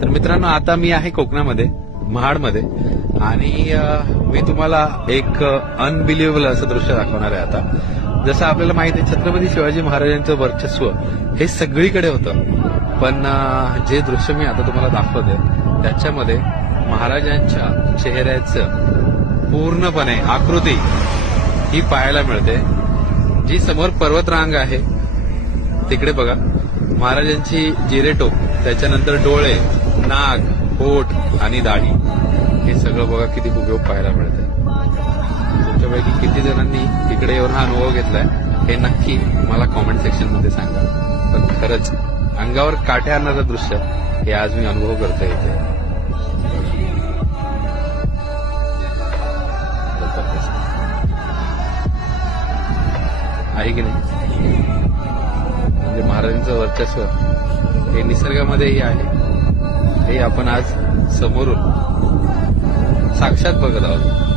तर मित्रांनो, आता मी आहे कोकणामध्ये, महाडमध्ये, आणि मी तुम्हाला एक अनबिलिव्हेबल असं दृश्य दाखवणार आहे. आता जसं आपल्याला माहिती आहे, छत्रपती शिवाजी महाराजांचं वर्चस्व हे सगळीकडे होतं, पण जे दृश्य मी आता तुम्हाला दाखवते त्याच्यामध्ये महाराजांच्या चेहऱ्याचं पूर्णपणे आकृती ही पाहायला मिळते. जी समोर पर्वतरांग आहे तिकडे बघा, महाराजांची जिरेटोप, त्याच्यानंतर डोळे, नाक, होठ आणि दाढी, हे सगळं बघा किती हुबेहूब पाहायला मिळते. तुमच्यापैकी किती जणांनी तिकडे येऊन हा अनुभव घेतलाय हे नक्की मला कॉमेंट सेक्शन मध्ये सांगा. पण खरंच अंगावर काटे आणणारं दृश्य हे आज मी अनुभव करतोय इथे. आहे की नाही? म्हणजे महाराजांचं वर्चस्व हे निसर्गामध्येही आहे, हे आपण आज समोरून साक्षात बघत आहोत.